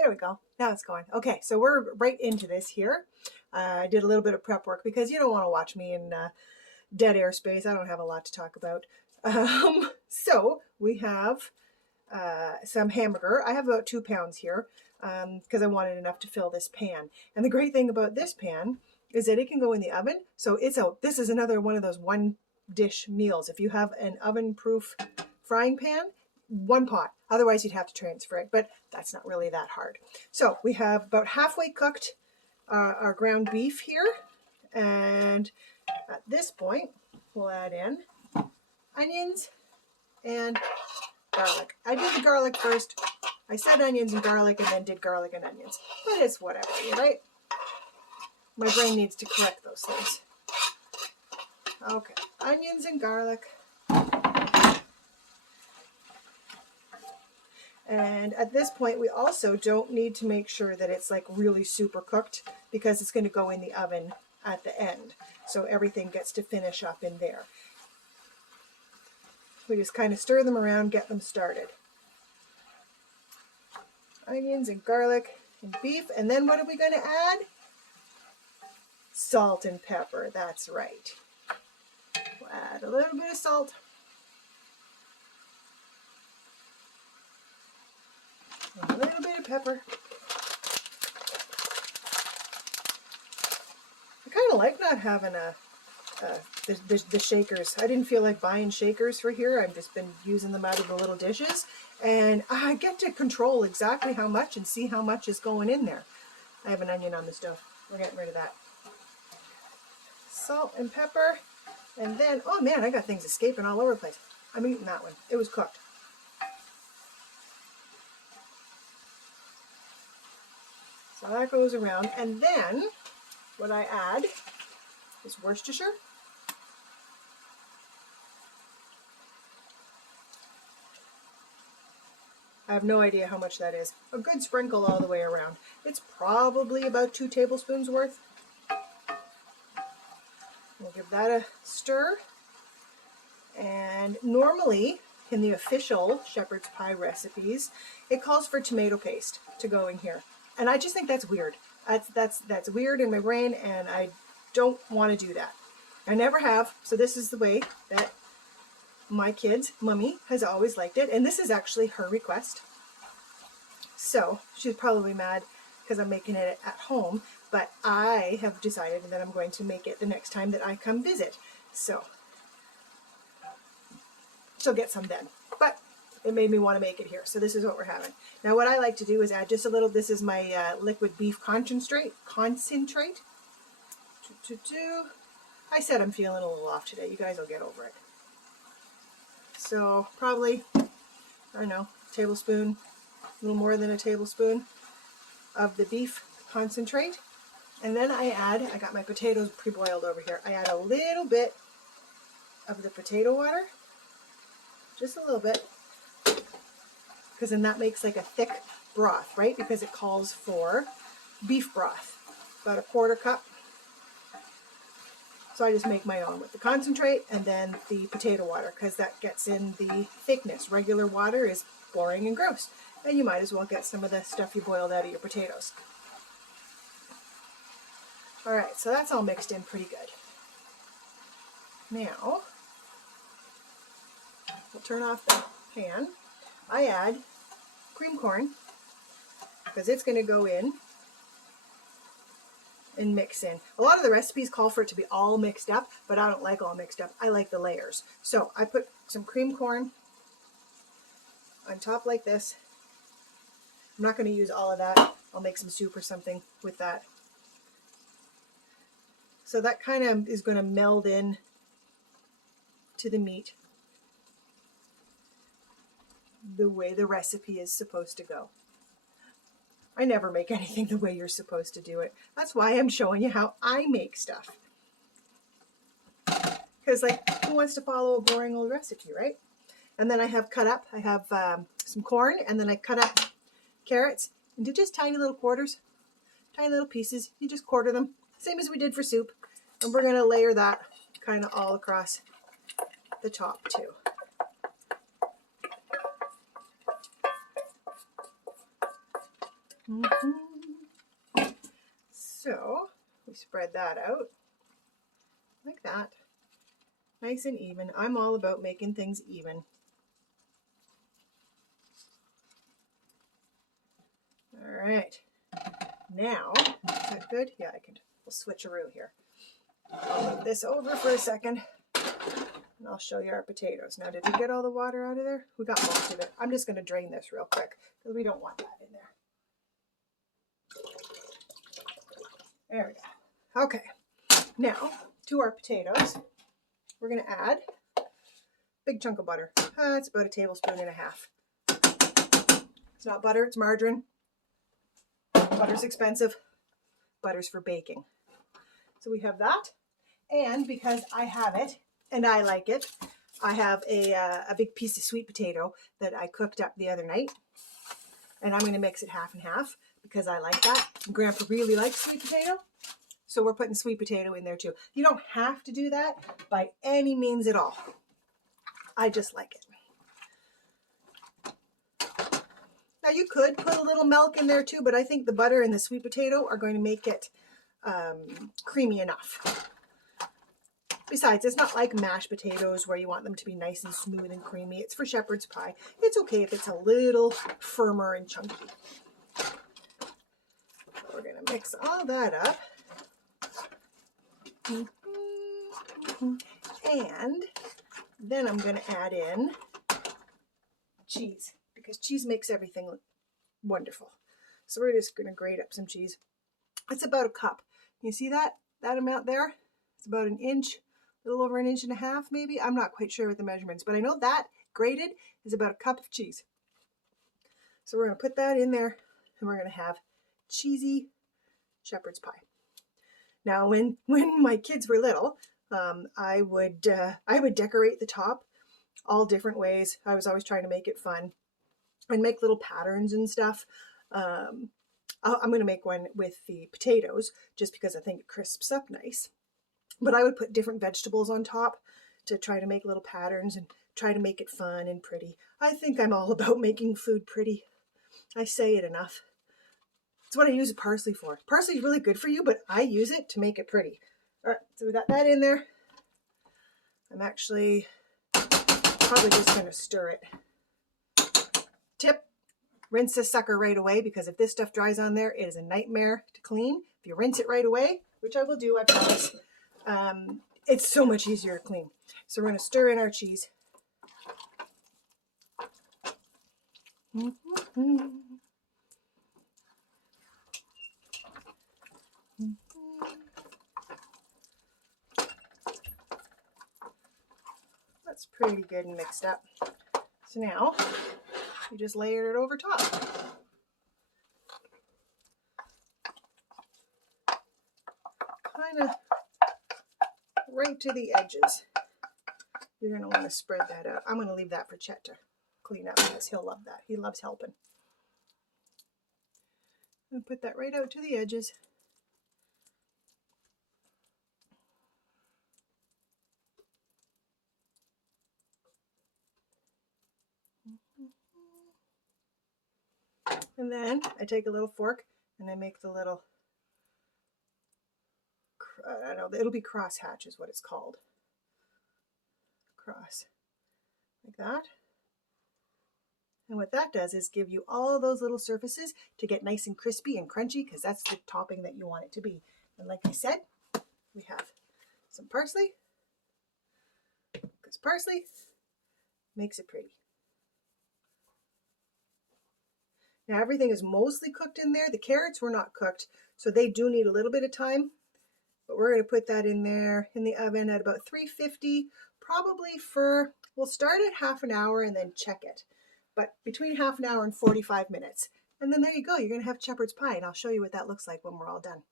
There we go. Now it's going. Okay, so we're right into this here. I did a little bit of prep work because you don't want to watch me in dead airspace. I don't have a lot to talk about. So we have some hamburger. I have about 2 pounds here because I wanted enough to fill this pan. And the great thing about this pan is that it can go in the oven. So this is another one of those one dish meals. If you have an oven proof frying pan, 1 pot. Otherwise you'd have to transfer it, but that's not really that hard. So we have about halfway cooked our ground beef here. And at this point, we'll add in onions and garlic. I did the garlic first. I said onions and garlic and then did garlic and onions. But it's whatever, right? My brain needs to correct those things. Okay, onions and garlic. And at this point, we also don't need to make sure that it's like really super cooked because it's going to go in the oven at the end. So everything gets to finish up in there. We just kind of stir them around, get them started. Onions and garlic and beef. And then what are we going to add? Salt and pepper. That's right. We'll add a little bit of salt. And a little bit of pepper. I kind of like not having the shakers. I didn't feel like buying shakers for here. I've just been using them out of the little dishes. And I get to control exactly how much and see how much is going in there. I have an onion on the stove. We're getting rid of that. Salt and pepper. And then, oh man, I got things escaping all over the place. I'm eating that one. It was cooked. So that goes around. And then what I add is Worcestershire. I have no idea how much that is. A good sprinkle all the way around. It's probably about 2 tablespoons worth. We'll give that a stir. And normally in the official shepherd's pie recipes, it calls for tomato paste to go in here. And I just think that's weird. That's weird in my brain, and I don't want to do that. I never have, so this is the way that my kids' mummy has always liked it, and this is actually her request. So she's probably mad because I'm making it at home, but I have decided that I'm going to make it the next time that I come visit. So she'll get some then. But it made me want to make it here, so this is what we're having. Now what I like to do is add just a little, this is my liquid beef concentrate. I said I'm feeling a little off today. You guys will get over it. So probably, I don't know, tablespoon, a little more than a tablespoon of the beef concentrate. And then I got my potatoes pre-boiled over here. I add a little bit of the potato water, just a little bit, because then that makes like a thick broth, right? Because it calls for beef broth, about a 1/4 cup. So I just make my own with the concentrate and then the potato water because that gets in the thickness. Regular water is boring and gross, and you might as well get some of the stuff you boiled out of your potatoes. All right, so that's all mixed in pretty good. Now, we'll turn off the pan. I add cream corn because it's going to go in and mix in. A lot of the recipes call for it to be all mixed up, but I don't like all mixed up. I like the layers. So I put some cream corn on top like this. I'm not going to use all of that. I'll make some soup or something with that. So that kind of is going to meld in to the meat the way the recipe is supposed to go. I never make anything the way you're supposed to do it. That's why I'm showing you how I make stuff. Because like, who wants to follow a boring old recipe, right? And then I have cut up, I have some corn, and then I cut up carrots into just tiny little quarters, tiny little pieces. You just quarter them, same as we did for soup. And we're gonna layer that kind of all across the top too. So we spread that out like that, nice and even. I'm all about making things even. All right, now, is that good? Yeah, we'll switcheroo here. I'll move this over for a second and I'll show you our potatoes. Now, did we get all the water out of there? We got most of it. I'm just going to drain this real quick because we don't want that in there. There we go. Okay, now to our potatoes, we're going to add a big chunk of butter. It's about 1.5 tablespoons. It's not butter, it's margarine. Butter's expensive. Butter's for baking. So we have that. And because I have it and I like it, I have a big piece of sweet potato that I cooked up the other night. And I'm going to mix it half and half because I like that. Grandpa really likes sweet potato. So we're putting sweet potato in there too. You don't have to do that by any means at all. I just like it. Now you could put a little milk in there too, but I think the butter and the sweet potato are going to make it creamy enough. Besides, it's not like mashed potatoes where you want them to be nice and smooth and creamy. It's for shepherd's pie. It's okay if it's a little firmer and chunky. We're going to mix all that up. And then I'm going to add in cheese because cheese makes everything wonderful. So we're just going to grate up some cheese. It's about a cup. You see that amount there? It's about an inch, a little over 1.5 inches maybe. I'm not quite sure with the measurements, but I know that grated is about a cup of cheese. So we're going to put that in there and we're going to have cheesy shepherd's pie. Now, when my kids were little, I would decorate the top all different ways. I was always trying to make it fun and make little patterns and stuff. I'm going to make one with the potatoes just because I think it crisps up nice. But I would put different vegetables on top to try to make little patterns and try to make it fun and pretty. I think I'm all about making food pretty. I say it enough. It's what I use parsley for. Parsley is really good for you, but I use it to make it pretty. All right, so we got that in there. I'm actually probably just going to stir it. Tip, rinse this sucker right away because if this stuff dries on there, it is a nightmare to clean. If you rinse it right away, which I will do, I promise, it's so much easier to clean. So we're going to stir in our cheese. That's pretty good and mixed up. So now you just layer it over top. Kind of right to the edges. You're going to want to spread that out. I'm going to leave that for Chet to clean up because he'll love that. He loves helping. And put that right out to the edges. And then I take a little fork and I make the little, I don't know, it'll be cross hatch is what it's called. Cross, like that. And what that does is give you all those little surfaces to get nice and crispy and crunchy because that's the topping that you want it to be. And like I said, we have some parsley because parsley makes it pretty. Now everything is mostly cooked in there. The carrots were not cooked, so they do need a little bit of time. But we're going to put that in there in the oven at about 350, probably for, we'll start at half an hour and then check it. But between half an hour and 45 minutes. And then there you go, you're going to have shepherd's pie, and I'll show you what that looks like when we're all done.